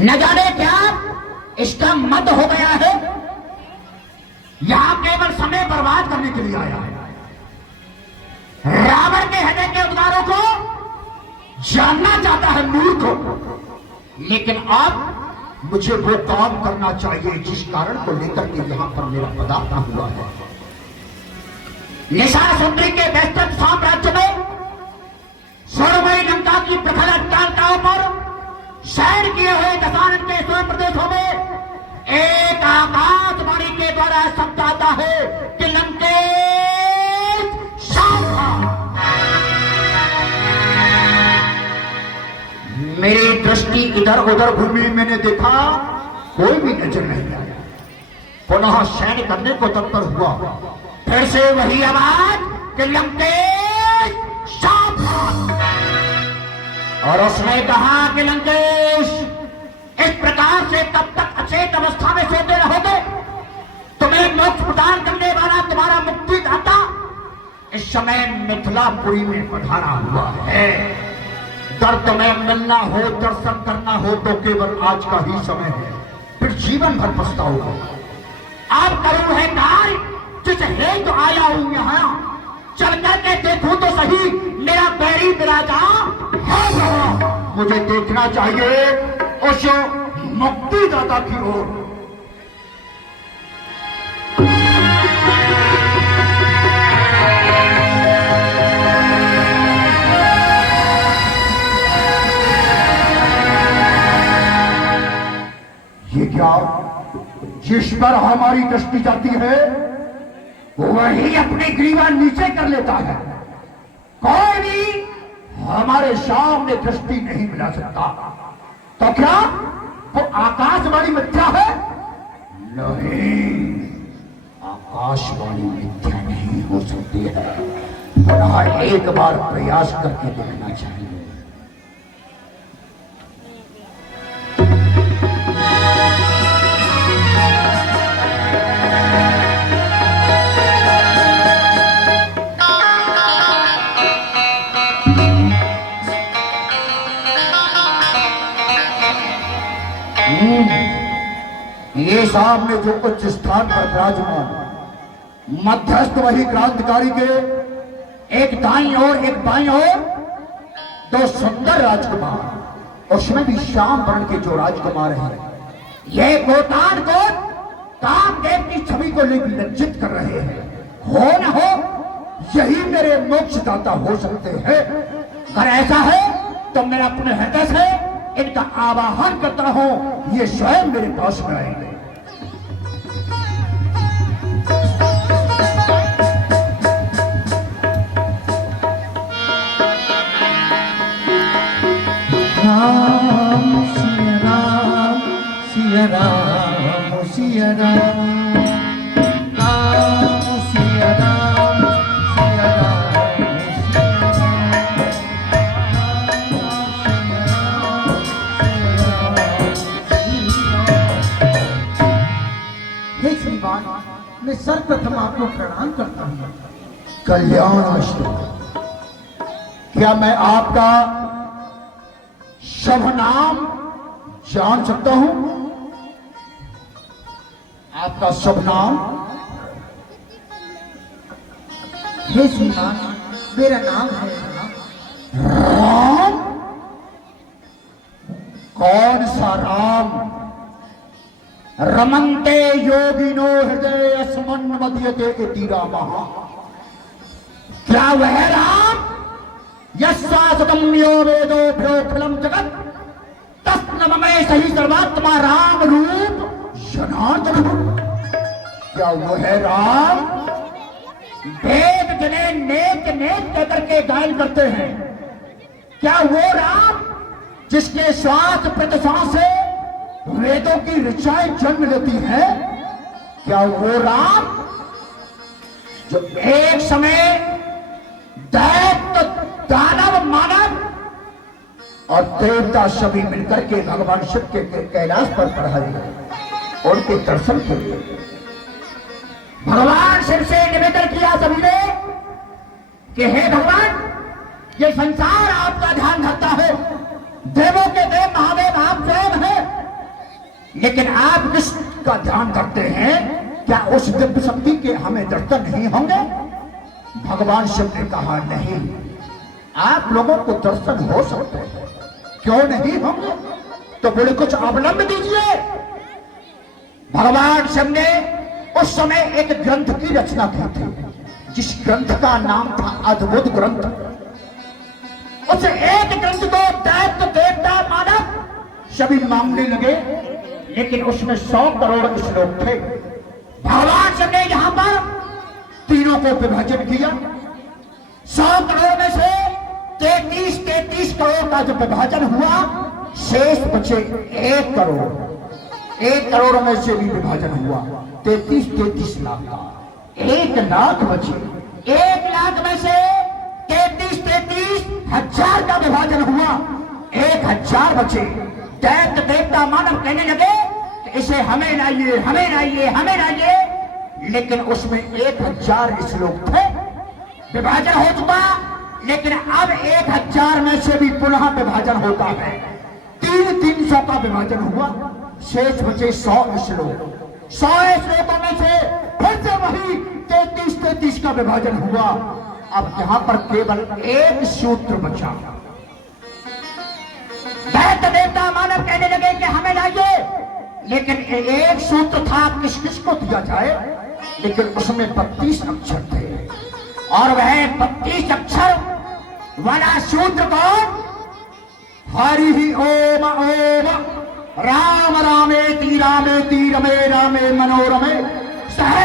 न जाने क्या इसका मत हो गया है, यहां केवल समय बर्बाद करने के लिए आया है। रावण के हृदय के उद्गारों को जानना चाहता है मूर्ख, लेकिन अब मुझे वो काम करना चाहिए जिस कारण को लेकर के यहां पर मेरा पदार्पण हुआ है। निशासुंदरी के वैष्णव साम्राज्य में स्वर्णमयी लंका की प्रखर अट्टालिकाओं पर शहर किए हुए दशानन के स्वयं प्रदेशों में एक आकाशवाणी के द्वारा शब्द आता है कि लंकेश सावधान। मेरी दृष्टि इधर उधर घूमी, मैंने देखा कोई भी नजर नहीं आया। पुनः सैन्य करने को तत्पर हुआ, फिर से वही आवाज कि लंकेश सावधान। और उसने कहा कि लंकेश, इस प्रकार से तब तक अचेत अवस्था में सोते रहोगे? तुम्हें मोक्ष प्रदान करने वाला तुम्हारा मुक्तिदाता इस समय मिथिलापुरी में पधारा हुआ है। दर तुम्हें मिलना हो, दर्शन करना हो तो केवल आज का ही समय है, फिर जीवन भर पछताओगे। अब करूं है कार्य जिस हेतु आया हूं यहां, चल करके देखूं तो सही मेरा बैरी विराजा है। मुझे देखना चाहिए उस मुक्तिदाता की ओर। ये क्या, जिस पर हमारी दृष्टि जाती है वही अपनी ग्रीवा नीचे कर लेता है। कोई भी हमारे सामने दृष्टि नहीं मिला सकता। तो क्या वो आकाशवाणी मिथ्या है? नहीं, आकाशवाणी मिथ्या नहीं हो सकती है। पुनः एक बार प्रयास करके देखना चाहिए। ये सामने जो उच्च स्थान पर विराजमान, मध्यस्थ वही क्रांतिकारी के एक दाईं ओर एक बाईं ओर दो सुंदर राजकुमार, उसमें भी श्याम वर्ण के जो राजकुमार हैं, ये गोतान को कामदेव की छवि को लेकर लज्जित कर रहे हैं। हो न हो यही मेरे मोक्षदाता हो सकते हैं। अगर ऐसा है तो मैं अपने हृदय से इनका आवाहन करता हूं, ये स्वयं मेरे पास में आएंगे। राम सिया राम सिया राम सिया राम, राम सिया राम सिया राम हे श्रीमान, मैं सर्वप्रथम आपको प्रणाम करता हूँ। कल्याणाष्टमी, क्या मैं आपका शुभ नाम जान सकता हूं? आपका शुभ नाम? हे श्रीमान, मेरा नाम है राम। कौन सा राम? रमन्ते योगिनो हृदय समन्वद्यते इति रामः। क्या वह राम यस्वासतम्यो वेदो प्रोखलम जगत तस्नमय सही सर्वात्मा राम रूप जनार्दन? क्या वह राम वेद जने नेक नेक कहकर के गायन करते हैं? क्या वो राम जिसके श्वास प्रश्वास से वेदों की ऋचाएं जन्म लेती है? क्या वो राम जो एक समय दैत्य दानव मानव और देवता सभी मिलकर के भगवान शिव के कैलाश पर पधारे उनके दर्शन के लिए भगवान शिव से निवेदन किया सभी ने कि हे भगवान, ये संसार आपका ध्यान रखता है, देवों के देव महादेव आप स्वयं हैं, लेकिन आप किसका ध्यान करते हैं? क्या उस दिव्य शक्ति के हमें दर्शन नहीं होंगे? भगवान शिव ने कहा नहीं, आप लोगों को दर्शन हो सकते हैं, क्यों नहीं होंगे? तो बोले कुछ अवलंब दीजिए। भगवान शिव ने उस समय एक ग्रंथ की रचना की थी, जिस ग्रंथ का नाम था अद्भुत ग्रंथ। उस एक ग्रंथ को दैत्य देवता मानव सभी मांगने लगे, लेकिन उसमें 100 करोड़ श्लोक थे। भगवान शिव ने यहां पर तीनों को विभाजन किया। 100 करोड़ में से 33 करोड़ का जब विभाजन हुआ, शेष बचे 1 करोड़। 1 करोड़ में से भी विभाजन हुआ 33 लाख का। 1 लाख बचे। 1 लाख में से 33 हजार का विभाजन हुआ, 1000 बचे। दैत्य देवता मानव कहने लगे कि इसे हमें लाइए, हमें लाइए, हमें लाइए, लेकिन उसमें 1000 श्लोक थे। विभाजन हो चुका, लेकिन अब 1000 में से भी पुनः विभाजन होता है। 300 का विभाजन हुआ, शेष बचे 100 श्लोक। 100 श्लोकों में से फिर से वही 33 का विभाजन हुआ। अब यहां पर केवल एक सूत्र बचा। दैत्य देवता मानव कहने लगे कि हमें लाइए, लेकिन एक सूत्र था, किस किस को दिया जाए? लेकिन उसमें 32 अक्षर थे, और वह 32 अक्षर वाला सूत्र कौन? हरि ओम ओम राम रामेति रामेति रमे रामे मनोरमे सह